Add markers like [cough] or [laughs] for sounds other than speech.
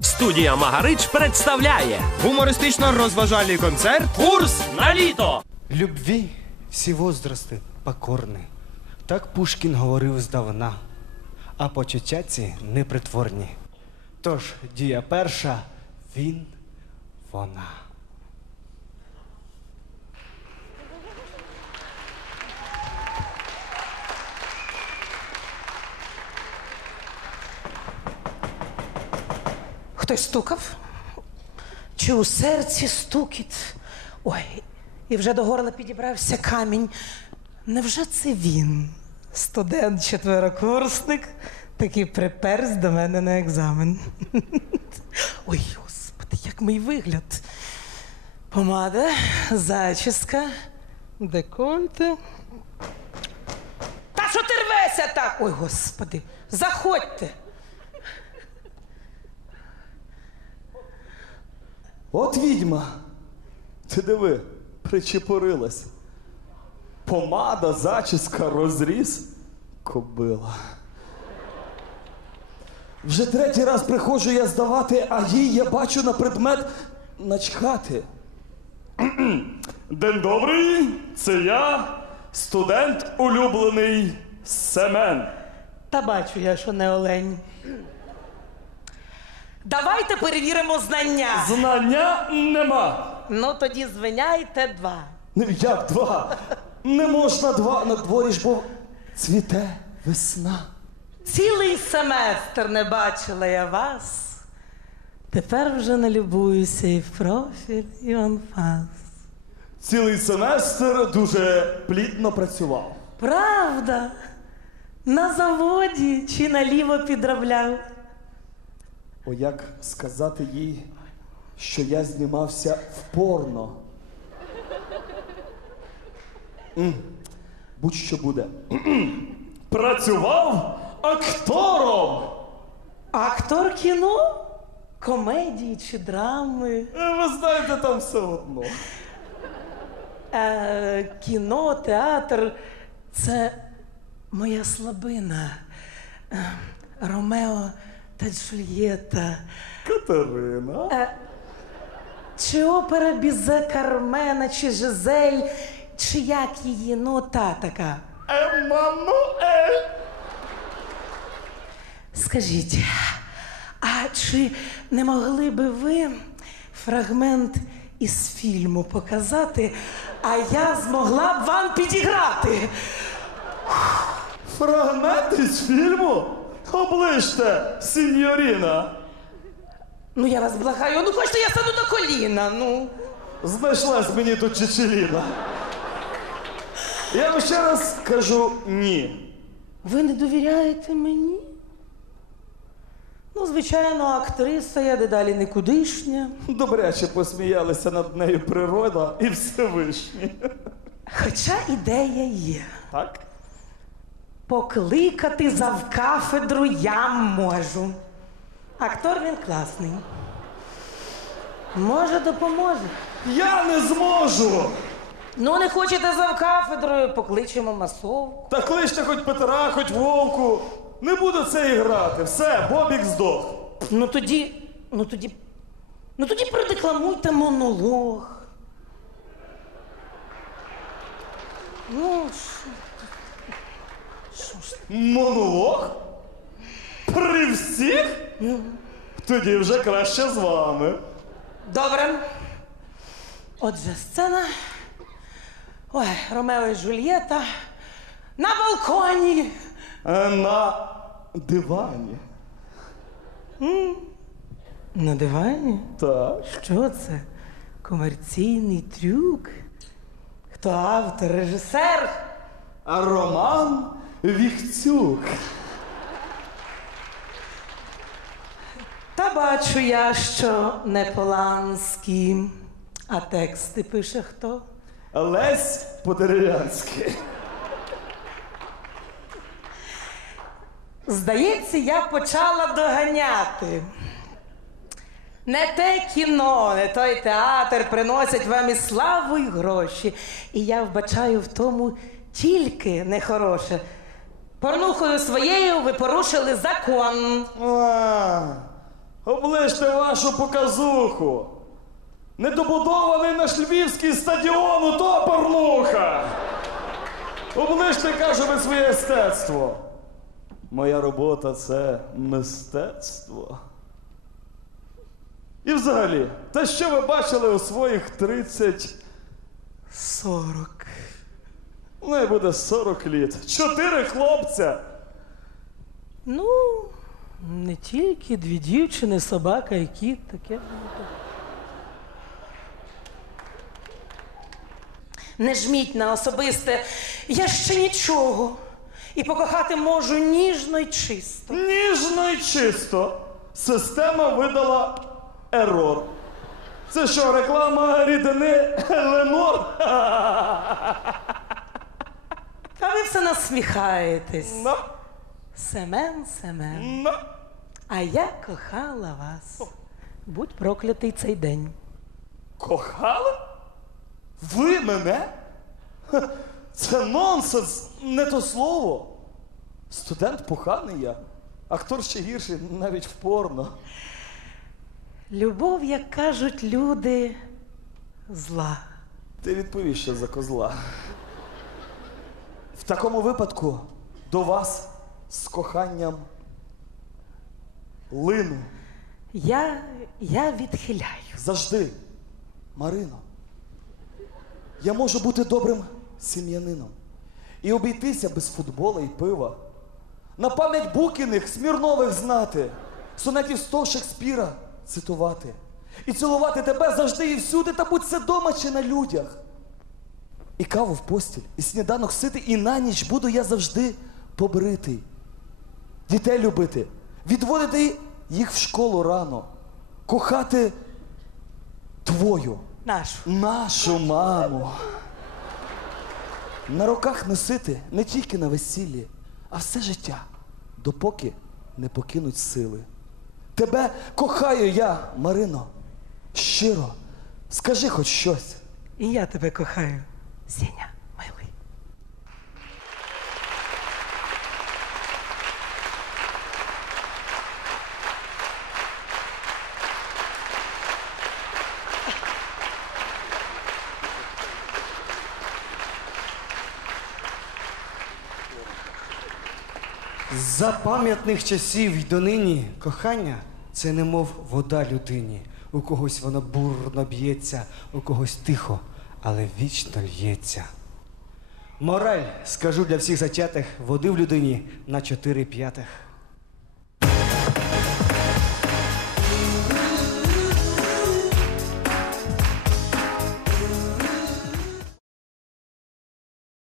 Студія Магарич представляє Гумористично-розважальний концерт. курс на літо. Любви всі возрасти покорні. Так Пушкін говорив здавна, а почуття ці непритворні. Тож дія перша він, вона. Хтось стукав? Чи у серці стукіт? Ой, і вже до горла підібрався камінь. Невже це він, студент четверокурсник, такий приперсь до мене на екзамен? [laughs] Ой, господи, як мій вигляд. Помада, зачіска, декольте. Та що ти рвешся так? Ой, господи, заходьте. От відьма. Ти диви, причепурилась. Помада, зачіска, розріз. Кобила. Вже третій раз приходжу я здавати, а їй я бачу на предмет начхати. День добрий, це я, студент улюблений Семен. Та бачу я, що не олень. Давайте перевіримо знання. Знання нема. Ну тоді звиняйте два. Ну як два? Не можна два на дворі ж, бо цвіте весна. Цілий семестр не бачила я вас. Тепер вже не любуюся і в профіль, і в анфас. Цілий семестр дуже плідно працював. Правда? На заводі чи наліво підробляв? О, як сказати їй, що я знімався в порно. Будь-що буде. Працював актором. Актор кіно? Комедії чи драми? Е, Ви знаєте, там все одно. Е, кіно, театр це моя слабина. Е, Ромео та Джульєта. Катерина. Е, чи опера Бізе Кармена, чи Жизель, чи як її, ну та така. Еммануель. Скажіть, а чи не могли би ви фрагмент із фільму показати, а я змогла б вам підіграти? Фрагмент із фільму? Оближте, сіньоріна. Ну я вас благаю, ну хочете, я стану на коліна, ну. Знайшлась мені тут чечеліна. Я вам ще раз кажу ні. Ви не довіряєте мені? Ну, звичайно, актриса я дедалі никудишня. Добряче посміялися над нею природа і Всевишній. Хоча ідея є. Так? Покликати завкафедру я можу. Актор він класний. Може, допоможе. Я не зможу! Ну, не хочете завкафедрою, покличемо масовку. Та кличте хоч Петра, хоч Вовку. Не буду це і грати. Все, Бобік здох. Ну тоді, ну тоді, ну тоді продекламуйте монолог. Ну, що, Монолог? При всіх? Тоді вже краще з вами. Добре. Отже, сцена. Ой, Ромео і Джульєта. На балконі. Е, На дивані. На дивані? Так. Що це? Комерційний трюк? Хто автор, режисер? А Роман Віхцюк. Та бачу я, що не Поланський. А тексти пише хто? Лесь по-дерев'янськи. Здається, я почала доганяти. Не те кіно, не той театр приносять вам і славу, і гроші. І я вбачаю в тому тільки нехороше. Порнухою своєю ви порушили закон. А, Оближте вашу показуху. Недобудований наш львівський стадіон у то порнуха. Оближте, кажу, ви своє естетство. Моя робота це мистецтво. І взагалі, та що ви бачили у своїх 30, Ну і буде 40 літ. Чотири хлопця. Ну, не тільки дві дівчини, собака і кіт, таке. Не жміть на особисте, я ще нічого. І покохати можу ніжно й чисто. Ніжно і чисто. Система видала ерор. Це що, реклама рідини Ленор? [laughs] Все насміхаєтесь. На, Семен, Семен, на. а я кохала вас. Будь проклятий цей день. Кохали? Ви мене? Ха, Це нонсенс, не то слово. Студент поганий я, актор ще гірший навіть в порно. Любов, як кажуть люди, зла. Ти відповіш ще за козла. Такому випадку до вас з коханням лину. Я, я відхиляю. Завжди, Марино. Я можу бути добрим сім'янином і обійтися без футбола і пива. На пам'ять Букіних, Смірнових знати, сонетів сто Шекспіра цитувати. І цілувати тебе завжди і всюди, та будь це дома чи на людях. І каву в постіль, і сніданок сити, і на ніч буду я завжди побритий. Дітей любити, відводити їх в школу рано, кохати твою, Нашу. нашу маму. На руках носити не тільки на весіллі, а все життя, допоки не покинуть сили. Тебе кохаю я, Марино, щиро. Скажи хоч щось. І я тебе кохаю. Сеня, милий. За пам'ятних часів й донині кохання це немов вода людині. У когось воно бурно б'ється, у когось тихо, але вічно л'ється. Мораль, скажу для всіх зачатих, води в людині на чотири п'ятих.